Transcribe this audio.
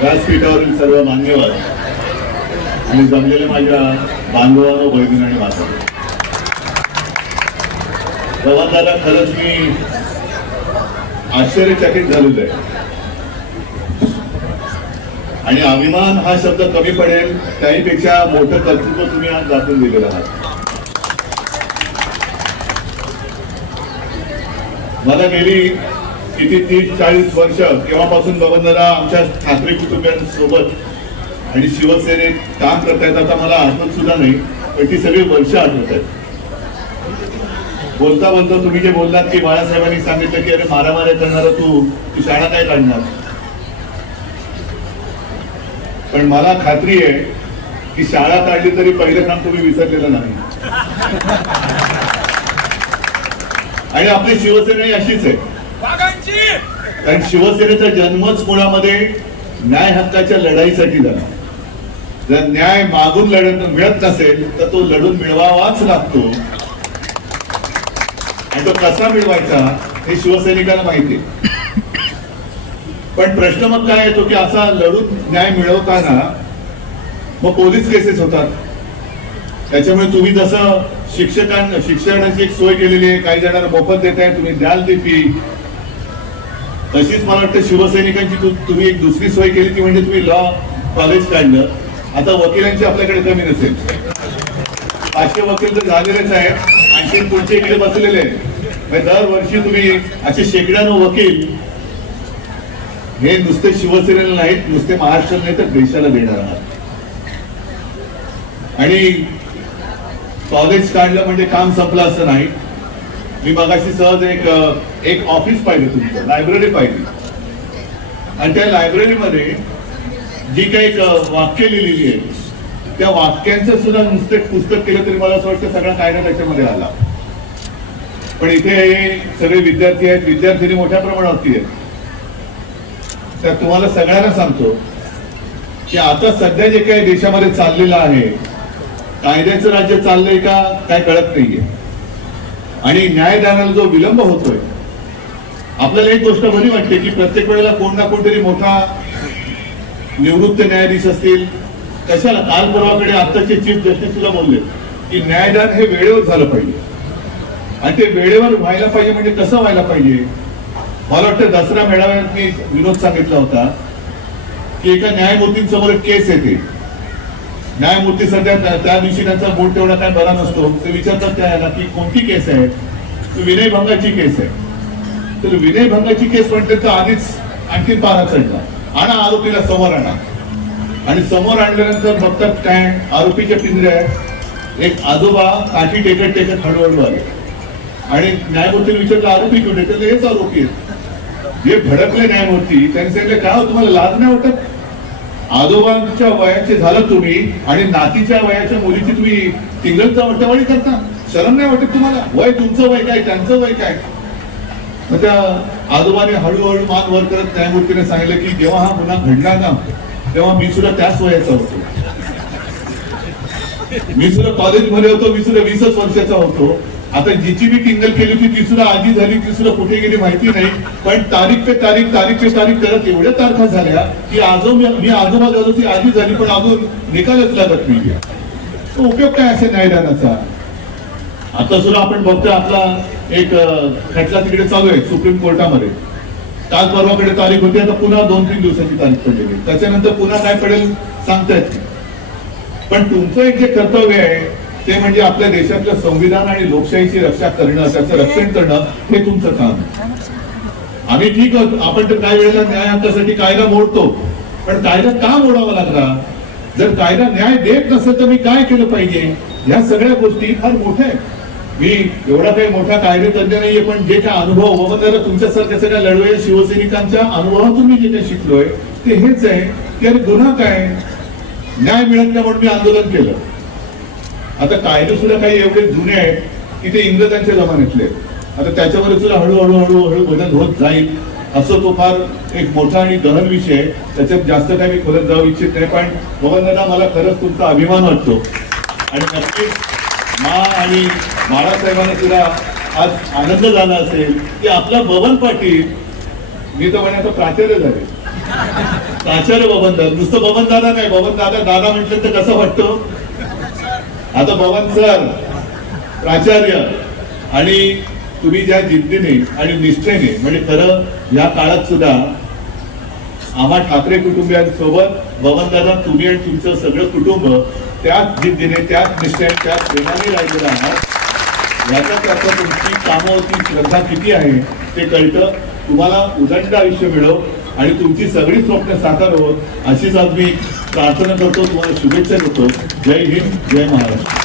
व्यासपीठावरील सर्व मान्यवर आणि जमलेल्या माझ्या बांधवांनो बहिणी आणि माता प्रबंधाला खरंच मी आश्चर्यचकित झालेलो आहे. आणि अभिमान हा शब्द कमी पडेल त्याहीपेक्षा मोठं कर्तृत्व तुम्ही आज दाखवून दिलेलं आहात मला गेली किती तीस चाळीस वर्ष केव्हापासून बबनदादा आमच्या ठाकरे कुटुंबियांसोबत आणि शिवसेनेत काम करतायत आता मला आठवत सुद्धा नाही पण ती सगळी वर्ष आठवत आहेत. बोलता बोलता तुम्ही जे बोललात की बाळासाहेबांनी सांगितलं की अरे मारामाऱ्या करणारा तू तू शाळा काय काढणार? पण मला खात्री आहे की शाळा काढली तरी पहिलं काम तुम्ही विसरलेलं नाही. आणि आपली शिवसेना ही अशीच आहे. कारण शिवसेनेचा जन्मच मुळामध्ये न्याय हक्काच्या लढाईसाठी झाला. जर न्याय मागून लढत मिळत नसेल तर तो लढून मिळवावाच लागतो. आणि तो कसा मिळवायचा हे शिवसैनिकांना माहिती पण प्रश्न मग काय येतो की असा लढून न्याय मिळवताना मग पोलीस केसेस होतात. त्याच्यामुळे तुम्ही जसं शिक्षकां शिक्षणाची एक सोय केलेली आहे काही जणांना मोफत देत आहे तुम्ही द्याल ती फी तशीच मला वाटतं शिवसैनिकांची तुम्ही एक दुसरी सोय केली ती म्हणजे तुम्ही लॉ कॉलेज काढलं. आता वकिलांची आपल्याकडे कमी नसेल. पाचशे वकील तर झालेलेच आहेत. आणखी पुढचे इकडे बसलेले आहेत. म्हणजे दरवर्षी तुम्ही असे शेकड्यानं वकील हे नुसते शिवसेनेला नाहीत नुसते महाराष्ट्राला नाही तर देशाला देणार आहात. आणि कॉलेज काढलं म्हणजे काम संपलं असं नाही. मी मगाशी सहज एक एक ऑफिस पाहिजे तुमचं लायब्ररी पाहिली. आणि त्या लायब्ररीमध्ये जी काही एक, वाक्य लिहिलेली आहे त्या वाक्यांचं सुद्धा नुसते पुस्तक केलं तरी मला असं वाटतं सगळा कायदा त्याच्यामध्ये आला. पण इथे हे सगळे विद्यार्थी आहेत विद्यार्थिनी मोठ्या प्रमाणावरती आहेत. तर तुम्हाला सगळ्यांना सांगतो की आता सध्या जे काही देशामध्ये चाललेलं आहे कायद्याचं राज्य चाललंय का काय कळत नाहीये. आणि न्यायदानाला जो विलंब होतोय आपल्याला एक गोष्ट बरी वाटते की प्रत्येक वेळेला कोण ना कोणतरी मोठा निवृत्त न्यायाधीश असतील. कशाला? काल परवाकडे आत्ताचे चीफ जस्टिस सुद्धा बोलले की न्यायदान हे वेळेवर झालं पाहिजे. आणि ते वेळेवर व्हायला पाहिजे म्हणजे कसं व्हायला पाहिजे? मला वाटतं दसरा मेळाव्यात मी विनोद सांगितला होता की एका न्यायमूर्तींसमोर केस येते. न्यायमूर्ती सध्या त्या दिवशी त्यांचा बोट तेवढा काय बरा नसतो. ते विचारतात त्याला की कोणती केस आहे? तर विनयभंगाची केस आहे. तर विनयभंगाची केस म्हणते तर आधीच आणखी पारा चढला आणा आरोपीला समोर आणा. आणि समोर आणल्यानंतर बघतात काय आरोपीच्या पिंजऱ्यात एक आजोबा काठी टेकत टेकत हळूहळू आले. आणि न्यायमूर्तीने विचारलं आरोपी कुठे? तर हेच आरोपी आहेत. जे भडकले न्यायमूर्ती त्यांनी सांगितलं काय हो, तुम्हाला लाज नाही वाटत? आजोबांच्या वयाचे झालं तुम्ही आणि नातीच्या वयाच्या मुलीची तुम्ही टिंगलचा वाटेवाडी करता. शरम नाही वाटत तुम्हाला? वय तुमचं वय काय त्यांचं वय काय? मग त्या आजोबाने हळूहळू मान वर करत न्यायमूर्तीने सांगितलं की जेव्हा हा गुन्हा घडला ना तेव्हा मी सुद्धा त्याच वयाचा होतो. मी सुद्धा कॉलेजमध्ये होतो मी सुद्धा वीसच वर्षाचा होतो. आता जिची मी टिंगल केली होती ती सुद्धा आधी झाली ती सुद्धा कुठे गेली माहिती नाही. पण तारीख पे तारीख तारीख पे तारीख करत एवढ्या तारखा झाल्या की आजो मी आजोबा झालो ती आधी झाली पण अजून निकालच लागत नाही उपयोग काय असेल न्यायदानाचा आता सुद्धा आपण बघतोय आपला एक खटला तिकडे चालू आहे सुप्रीम कोर्टामध्ये. काल परवाकडे तारीख होती आता पुन्हा दोन तीन दिवसाची तारीख पडलेली त्याच्यानंतर पुन्हा काय पडेल सांगता येत पण तुमचं एक जे कर्तव्य आहे ते म्हणजे आपल्या देशातलं संविधान आणि लोकशाहीची रक्षा करणं त्याचं रक्षण करणं हे तुमचं काम आहे. आम्ही ठीक आहोत. आपण तर काही वेळेला न्याय हक्कासाठी कायदा मोडतो. पण कायदा का मोडावा लागला? जर कायदा न्याय देत नसेल तर मी काय केलं पाहिजे? ह्या सगळ्या गोष्टी फार मोठ्या आहेत. मी एवढा काही मोठा कायदेतज्ञ नाहीये पण जे काय अनुभव वगैरे तुमच्यासारख्या सगळ्या लढवय शिवसैनिकांच्या अनुभवातून मी जे काही शिकलोय ते हेच आहे. की अरे गुन्हा काय? न्याय मिळत नाही म्हणून मी आंदोलन केलं. आता कायदे सुद्धा काही एवढे जुने आहेत की ते इंग्रजांच्या जमान्यातले आता त्याच्यामध्ये सुद्धा हळूहळू हळूहळू बदल होत जाईल असं तो फार एक मोठा आणि गहन विषय आहे. त्याच्यात जास्त काही मी खोलत जाऊ इच्छित नाही पण गोवंदना मला खरंच तुमचा अभिमान वाटतो. आणि नक्कीच मा आणि बाळासाहेबांना सुद्धा आज आनंद झाला असेल की आपला बबन पाटील मी तर म्हणे प्राचार्य झाले. प्राचार्य बबन दादा नुसतं बबन दादा नाही बबन दादा दादा म्हटलं तर कसं वाटतं? आता पवन सर प्राचार्य आणि तुम्ही ज्या जिद्दीने आणि निष्ठेने म्हणजे खरं या काळात सुद्धा आम्हा ठाकरे कुटुंबियांसोबत बबनदादा तुम्ही आणि तुमचं सगळं कुटुंब त्याच जिद्दीने त्याच निष्ठेने त्याच प्रेमाने राहिलेलं आहात याचाच अर्थ तुमची कामावरती श्रद्धा किती आहे ते कळतं. तुम्हाला उदंड आयुष्य मिळव आणि तुमची सगळी स्वप्न साकार होत अशीच आज मी प्रार्थना करतो तुम्हाला शुभेच्छा देतो. जय हिंद जय महाराष्ट्र.